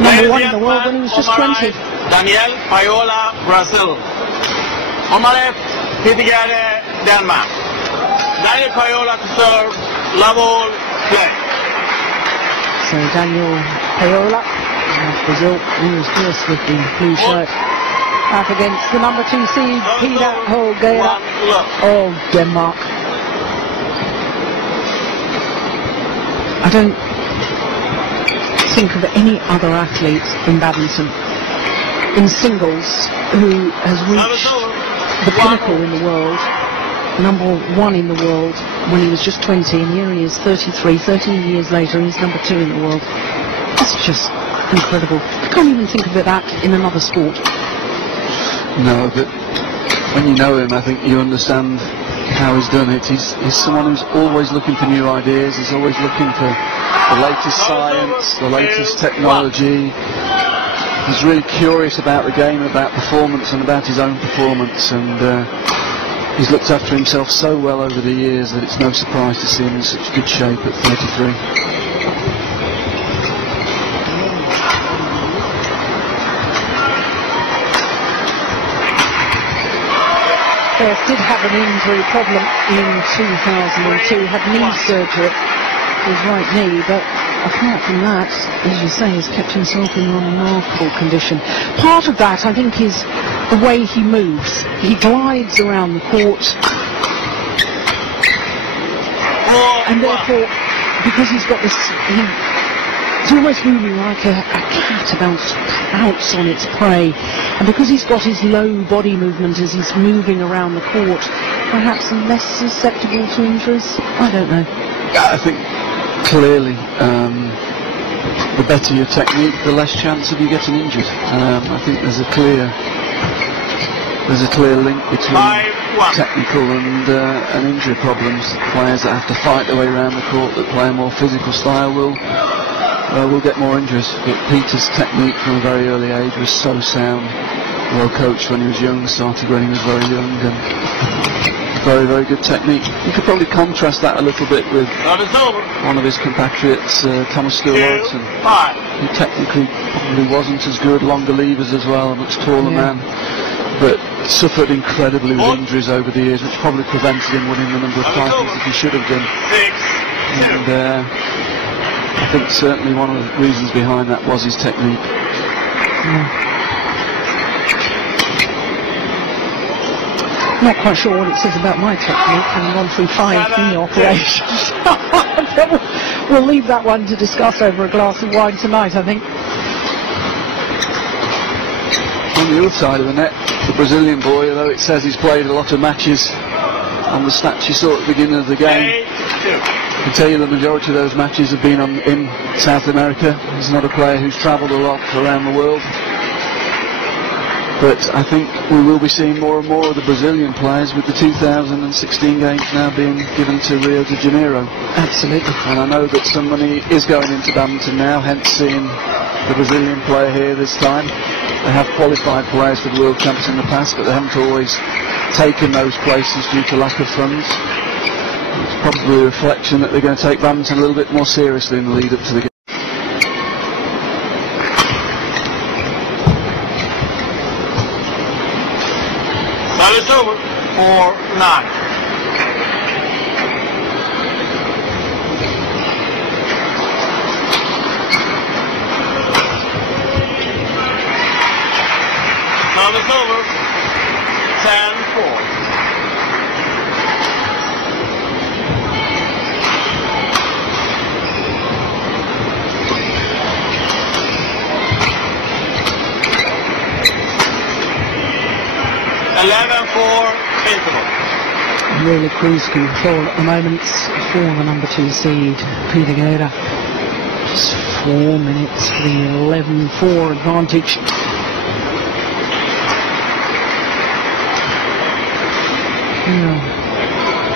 number one in the world when he was just 20. Daniel Paiola, Brazil. On my left, Gade, Denmark. Daniel Paiola to serve, love all, play. So Daniel Paiola, Brazil, who's first with the blue shirt, up against the number 2 seed, Gade of Denmark. I don't think of any other athlete in badminton, in singles, who has reached the pinnacle in the world, number 1 in the world, when he was just 20, and here he is 33, 13 years later, and he's number 2 in the world. That's just incredible. I can't even think of that in another sport. No, but when you know him, I think you understand how he's done it. He's someone who's always looking for new ideas. He's always looking for the latest science, the latest technology. He's really curious about the game, about performance and about his own performance, and he's looked after himself so well over the years that it's no surprise to see him in such good shape at 33. Did have an injury problem in 2002, had knee surgery to his right knee, but apart from that, as you say, has kept himself in remarkable condition. Part of that, I think, is the way he moves. He glides around the court, and therefore, because he's got this, he's almost moving like a cat about to pounce on its prey. And because he's got his low body movement as he's moving around the court, perhaps less susceptible to injuries? I don't know. I think clearly the better your technique, the less chance of you getting injured. I think there's a clear link between technical and injury problems. Players that have to fight their way around the court, that play a more physical style, will get more injuries. But Peter's technique from a very early age was so sound, well coached when he was young, started when he was very young, and very, very good technique. You could probably contrast that a little bit with one of his compatriots, Thomas Stewart, who technically probably wasn't as good, longer levers as well, a much taller man, but suffered incredibly with injuries over the years, which probably prevented him winning the number of titles that he should have done. And I think certainly one of the reasons behind that was his technique. Not quite sure what it says about my technique, having gone through 5 knee operations. We'll leave that one to discuss over a glass of wine tonight, I think. On the other side of the net, the Brazilian boy, although it says he's played a lot of matches, on the stats you saw at the beginning of the game, I can tell you the majority of those matches have been in South America. He's not a player who's travelled a lot around the world. But I think we will be seeing more and more of the Brazilian players, with the 2016 games now being given to Rio de Janeiro. Absolutely. And I know that some money is going into badminton now, hence seeing the Brazilian player here this time. They have qualified players for the World Champs in the past, but they haven't always taken those places due to lack of funds. It's probably a reflection that they're going to take badminton a little bit more seriously in the lead up to the game. It's over. 4-9. Now it's over. 10-4. Really cruise control at the moment for the number 2 seed, Peter Gade. Just 4 minutes for the 11-4 advantage.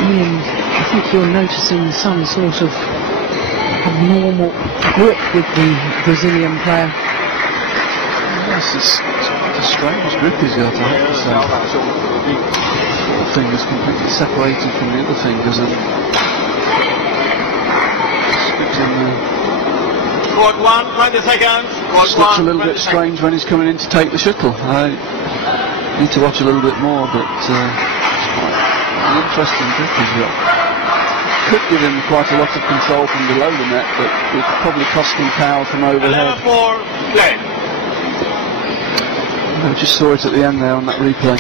Ian, I think you're noticing some sort of abnormal grip with the Brazilian player. Yes, it's a strange grip he's got, I have to say. The fingers completely separated from the other fingers, and Court 1, 20 seconds. just looks a little bit strange when he's coming in to take the shuttle. I need to watch a little bit more, but it's quite an interesting grip he's got. Could give him quite a lot of control from below the net, but it could probably cost him power from overhead. I just saw it at the end there on that replay.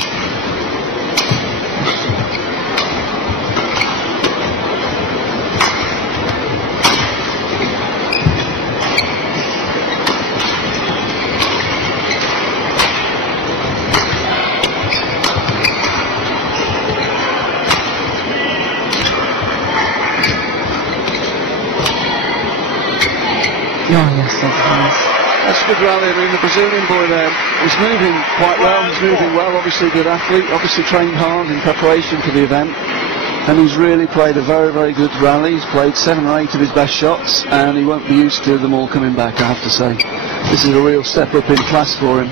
Oh, yes, that's a good rally. I mean, the Brazilian boy there is moving quite well. He's moving well, obviously a good athlete, obviously trained hard in preparation for the event. And he's really played a very, very good rally. He's played 7 or 8 of his best shots, and he won't be used to them all coming back, I have to say. This is a real step up in class for him.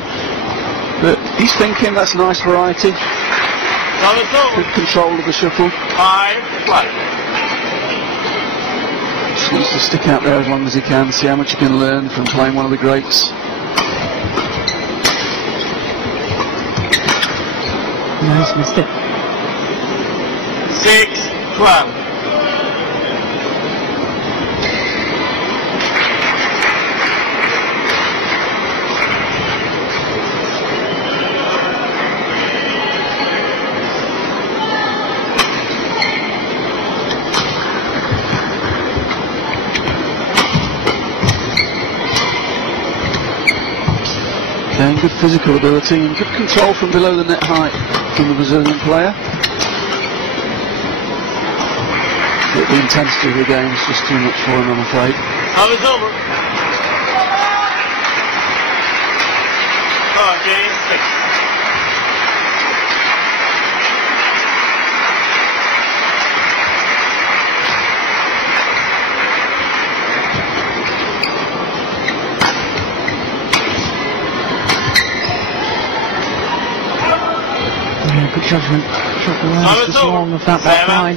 But he's thinking, that's nice variety. Good control of the shuttle. 5-1. Just needs to stick out there as long as he can, see how much he can learn from playing one of the greats. Nice missed it. 6-12. Again, good physical ability and good control from below the net height from the Brazilian player. But the intensity of the game is just too much for him, I'm afraid. Now it's over. Game 6. Yeah, good judgment. Shot the lines just wrong of that back line.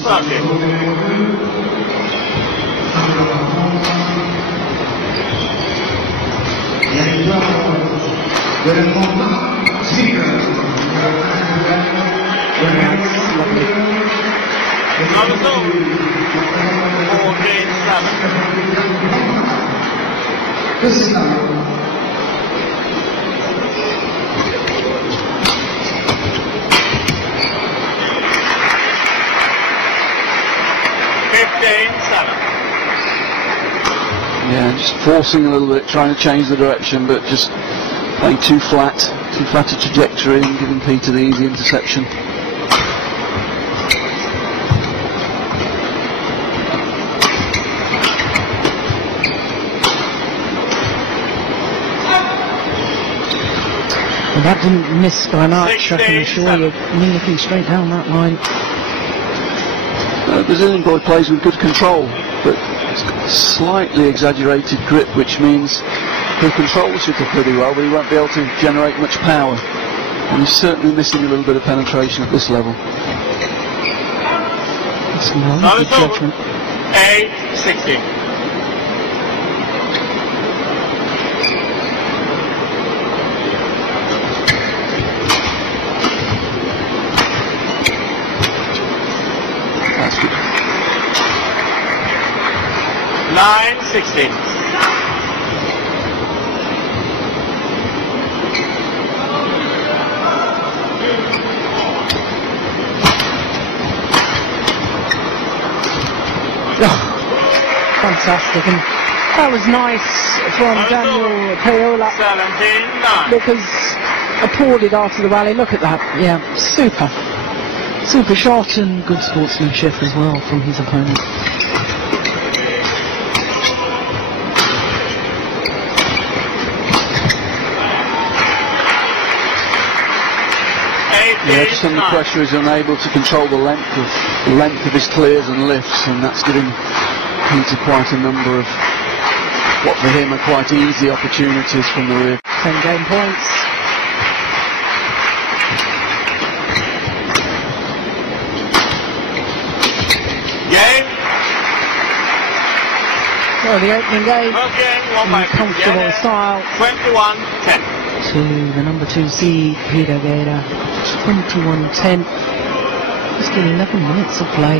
Yeah, just forcing a little bit, trying to change the direction, but just playing too flat a trajectory and giving Peter the easy interception. Well, that didn't miss by much, I can assure you. Looking straight down that line. The Brazilian boy plays with good control, but it's got a slightly exaggerated grip, which means he'll control the shuttle pretty well, but he won't be able to generate much power. And he's certainly missing a little bit of penetration at this level. That's good judgment. 8-16. That's good. 9-16. Fantastic, and that was nice from Daniel Paiola. 17-9. Because applauded after the rally. Look at that, yeah, super shot and good sportsmanship as well from his opponent. Yeah, just under pressure he's unable to control the length of his clears and lifts, and that's giving Peter quite a number of what for him are quite easy opportunities from the rear. 10 game points. Game Well, the opening game, Okay, in comfortable style, 21-10. to the number 2 seed, Peter Gade, 21-10. Just 11 minutes of play.